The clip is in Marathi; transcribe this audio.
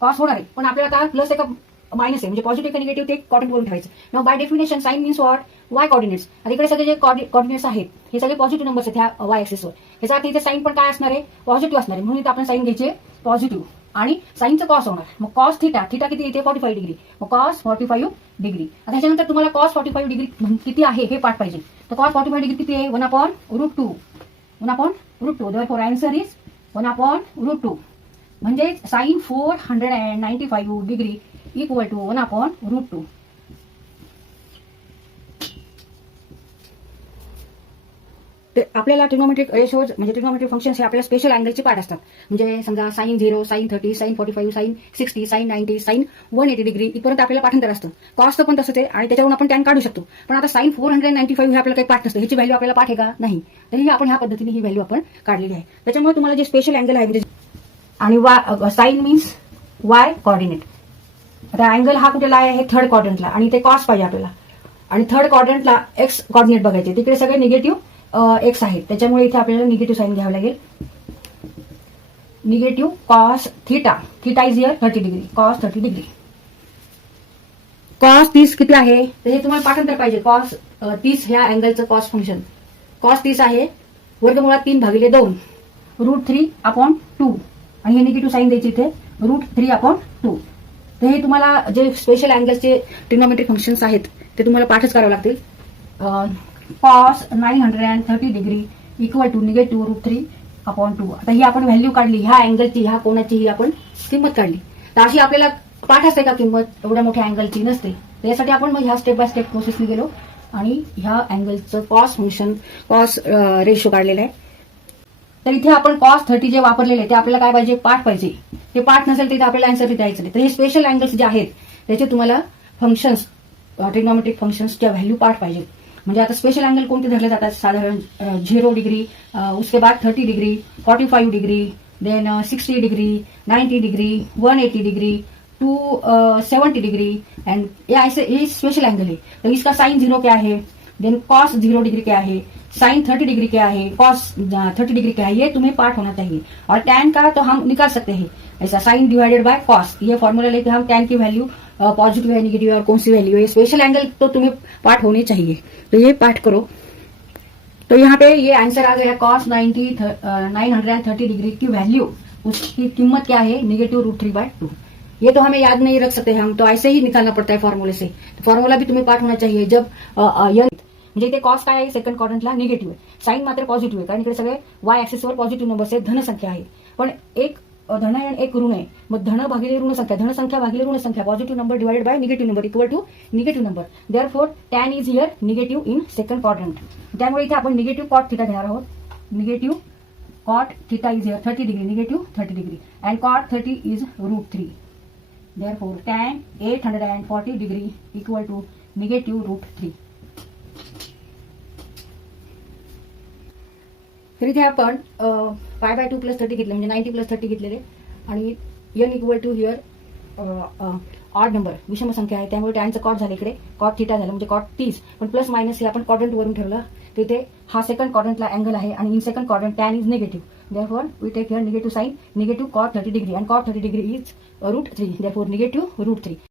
कॉस होणार आहे, पण आपल्याला आता प्लस एका मायनस आहे, म्हणजे पॉझिटिव्ह का निगेटिव्ह ते क्वाड्रंट वरून ठेवायचं. Now by definition sine means what, Y coordinates. आता इकडे सगळे जे कॉर्डिनेट्स आहेत हे सगळे पॉझिटिव्ह नंबर्स आहेत ह्या वाय ऍक्सिसवर. याचा अर्थ इथे साइन पण काय असणार आहे, पॉझिटिव्ह असणार आहे, म्हणून इथे आपण साइन घ्यायचे पॉझिटिव्ह आणि साइनचं कॉस होणार. मग कॉस थिटा, थिटा किती येते 45 डिग्री, मग कॉस 45 डिग्री. आता ह्याच्यानंतर तुम्हाला कॉस 45 डिग्री किती आहे हे पाठ पाहिजे. तर कॉस 45 डिग्री किती आहे, 1/√2, 1/√2. Therefore answer is 1/√2. म्हणजे साइन 495 डिग्री इक्वल टू 1/√2. आपल्याला ट्रिग्नोमेट्रिक रेशोज म्हणजे ट्रिग्नोमेट्रिक फंक्शन्स हे आपल्याला स्पेशल अँगलचे पार्ट असतात. म्हणजे समजा sine 0, sine 30, sine 45, sine 60, sine 90, sine 180 degree इथपर्यंत आपल्याला पाठांतर असतं. कॉस्ट पण तसंच आहे आणि त्याच्यावरून आपण टॅन काढू शकतो. पण आता साइन 495 हे आपल्याला काही पाठ नसतं, ह्याची व्हॅल्यू आपल्याला पाठ आहे का, नाही. तरी आपण ह्या पद्धतीने ही व्हॅल्यू आपण काढलेली आहे. त्याच्यामुळे तुम्हाला जे स्पेशल अँगल आहे म्हणजे आणि साइन मीन्स वाय कॉर्डिनेट. आता अँगल हा कुठेला आहे, थर्ड क्वाड्रंटला, आणि ते कॉस पाहिजे आपल्याला. आणि थर्ड क्वाड्रंटला एक्स कॉर्डिनेट बघायचे, तिकडे सगळे निगेटिव्ह एक्स आहे, त्याच्यामुळे इथे आपल्याला निगेटिव्ह साइन घ्यावं लागेल. Negative cos theta, theta is here 30 degree, cos 30 degree. Cos 30 किती आहे, तर हे तुम्हाला पाठांतर पाहिजे. कॉस 30 ह्या अँगलचं कॉस फंक्शन कॉस 30 आहे वर्गमुळात 3/2 √3/2 आणि हे निगेटिव्ह साइन द्यायचे इथे √3/2. तर हे तुम्हाला जे स्पेशल अँगलचे ट्रिग्नोमेट्रिक फंक्शन्स आहेत ते तुम्हाला पाठच करावं लागतील. Cos 930 degree equal to negative √3/2. आता ही आपण व्हॅल्यू काढली, ह्या अँगलची, ह्या कोणाची ही आपण किंमत काढली. तर अशी आपल्याला पाठ असते का किंमत, एवढ्या मोठ्या अँगलची नसते. त्यासाठी आपण मग ह्या स्टेप बाय स्टेप प्रोसेसने गेलो आणि ह्या अँगलचं कॉस फंक्शन, कॉस रेशो काढलेला आहे. तर इथे आपण कॉस 30 जे वापरलेले ते आपल्याला काय पाहिजे, पाठ पाहिजे. ते पाठ नसेल तर आपल्याला आन्सर द्यायचं नाही. तर हे स्पेशल अँगल्स जे आहेत त्याचे तुम्हाला फंक्शन्स, ट्रिग्नोमेट्रिक फंक्शन्सच्या व्हॅल्यू पाठ पाहिजे. म्हणजे आता स्पेशल अँगल कोणते धरले जातात, साधारण 0 डिग्री, उसके बाद 30 degree, 45 degree, then 60 degree, 90 degree, 180 degree, 270 degree, and ये ऐसे ये स्पेशल एंगल है. तो इसका साइन 0 क्या है, देन कॉस 0 डिग्री क्या है, साइन 30 डिग्री क्या है, कॉस 30 डिग्री क्या है, ये तुम्हें पाठ होना चाहिए. और टैन का तो हम निकाल सकते हैं ऐसा, साइन डिवाइडेड बाय कॉस, ये फॉर्मूला लेके हम टैन की वैल्यू पॉजिटिव है, नेगेटिव है और कौन सी वैल्यू है. स्पेशल एंगल तो तुम्हें पाठ होने चाहिए, तो ये पाठ करो. तो यहाँ पे ये आंसर आ गया, कॉस 930 डिग्री की वैल्यू, उसकी कीमत क्या है, निगेटिव √3/2. ये तो हमें याद नहीं रख सकते, हम तो ऐसे ही निकालना पड़ता है फॉर्मूले से. फॉर्मूला भी तुम्हें पाठ होना चाहिए. जब म्हणजे इथे कॉस काय आहे, सेकंड क्वाड्रंटला निगेटिव्ह आहे, साइन मात्र पॉझिटिव्ह आहे, कारण इकडे सगळे वाय ऍक्सिसवर पॉझिटिव्ह नंबर्स आहेत, धन संख्या आहे. पण एक धन आहे आणि एक ऋण आहे, मग धन भागिले ऋण संख्या, धन संख्या भागिले ऋण संख्या, positive number divided by negative number equal to negative number. Therefore tan is here negative in second quadrant. त्यामुळे इथे आपण निगेटिव्ह कॉट थिटा घेणार आहोत. Negative cot theta is here 30 degree, negative 30 degree, and cot 30 is √3. Therefore, tan 840 degree equal to negative √3. तर इथे आपण π/2 + 30 घेतले, म्हणजे 90 + 30 घेतलेले, आणि n equal to here odd number, विषम संख्या आहे, त्यामुळे टॅनचं कॉट झालं, इकडे कॉट थिटा झालं, म्हणजे कॉट 30. पण प्लस मायनस हे आपण क्वाड्रंट वरून ठेवलं. तिथे हा सेकंड क्वाड्रंटला अँगल आहे आणि in second quadrant tan is negative. Therefore, we take here negative sign, negative cot 30 degree, and cot 30 degree is √3. Therefore, negative √3.